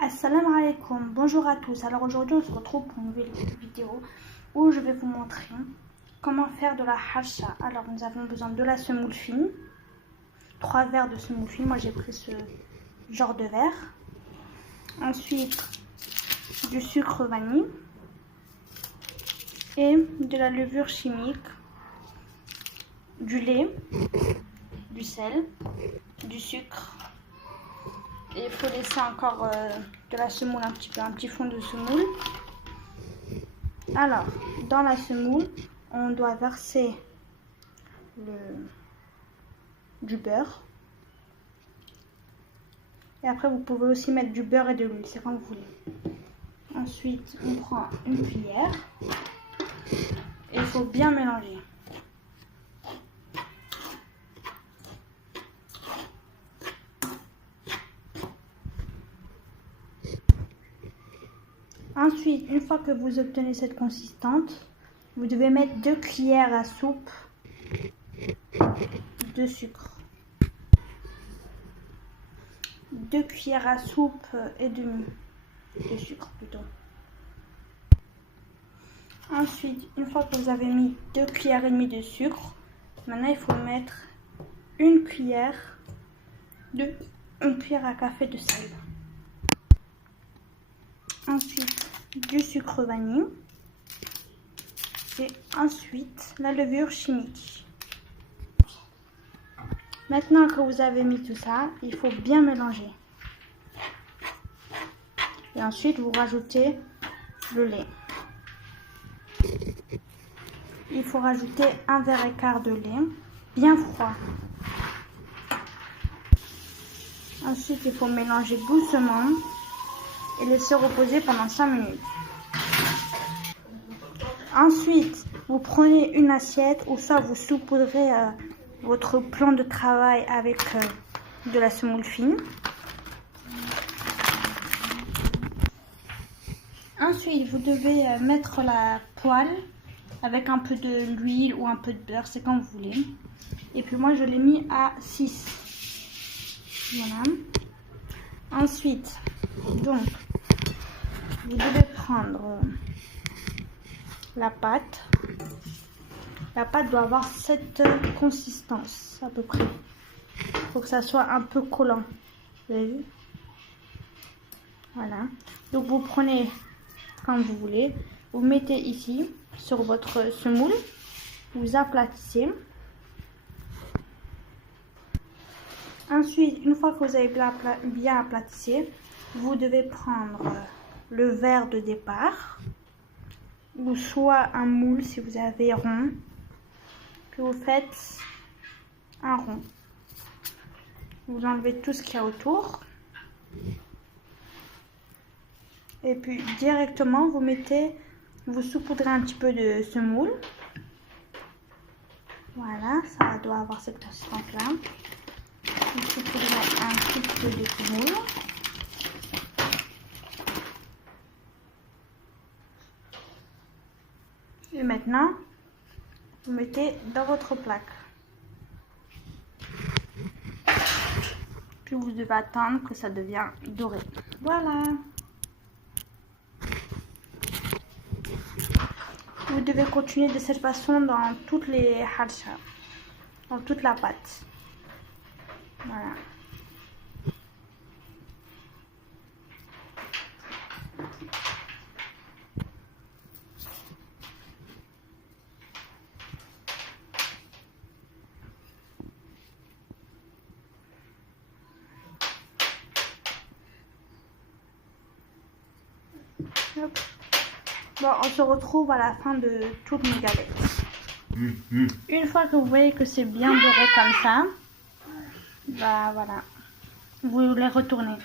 Assalamu alaikum, bonjour à tous. Alors aujourd'hui on se retrouve pour une nouvelle vidéo où je vais vous montrer comment faire de la harsha. Alors nous avons besoin de la semoule fine, 3 verres de semoule fine, moi j'ai pris ce genre de verre. Ensuite du sucre vanille et de la levure chimique, du lait, du sel, du sucre. Et il faut laisser encore de la semoule, un petit fond de semoule. Alors, dans la semoule, on doit verser du beurre. Et après, vous pouvez aussi mettre du beurre et de l'huile, c'est comme vous voulez. Ensuite, on prend une cuillère et il faut bien mélanger. Ensuite, une fois que vous obtenez cette consistance, vous devez mettre 2 cuillères à soupe de sucre. 2 cuillères à soupe et demie de sucre plutôt. Ensuite, une fois que vous avez mis 2 cuillères et demie de sucre, maintenant il faut mettre une cuillère à café de sel. Ensuite, du sucre vanille et ensuite la levure chimique. Maintenant que vous avez mis tout ça, il faut bien mélanger. Et ensuite, vous rajoutez le lait. Il faut rajouter 1,5 verre de lait, bien froid. Ensuite, il faut mélanger doucement et laisser reposer pendant 5 minutes. Ensuite, vous prenez une assiette ou soit vous saupoudrez votre plan de travail avec de la semoule fine. Ensuite, vous devez mettre la poêle avec un peu de l'huile ou un peu de beurre, c'est comme vous voulez. Et puis moi, je l'ai mis à 6. Voilà. Ensuite, donc, vous devez prendre la pâte. La pâte doit avoir cette consistance à peu près. Il faut que ça soit un peu collant. Vous avez vu? Voilà. Donc vous prenez comme vous voulez. Vous mettez ici sur votre semoule. Vous aplatissez. Ensuite, une fois que vous avez bien aplatissé, vous devez prendre le verre de départ ou soit un moule si vous avez rond. Puis vous faites un rond. Vous enlevez tout ce qu'il y a autour. Et puis directement vous saupoudrez un petit peu de semoule. Voilà, ça doit avoir cette consistance là. Vous saupoudrez un petit peu de semoule. Et maintenant, vous mettez dans votre plaque. Puis vous devez attendre que ça devienne doré. Voilà. Vous devez continuer de cette façon dans toutes les harsha, dans toute la pâte. Voilà. Hop. Bon, on se retrouve à la fin de toutes mes galettes. Une fois que vous voyez que c'est bien doré comme ça, bah voilà, vous les retournez.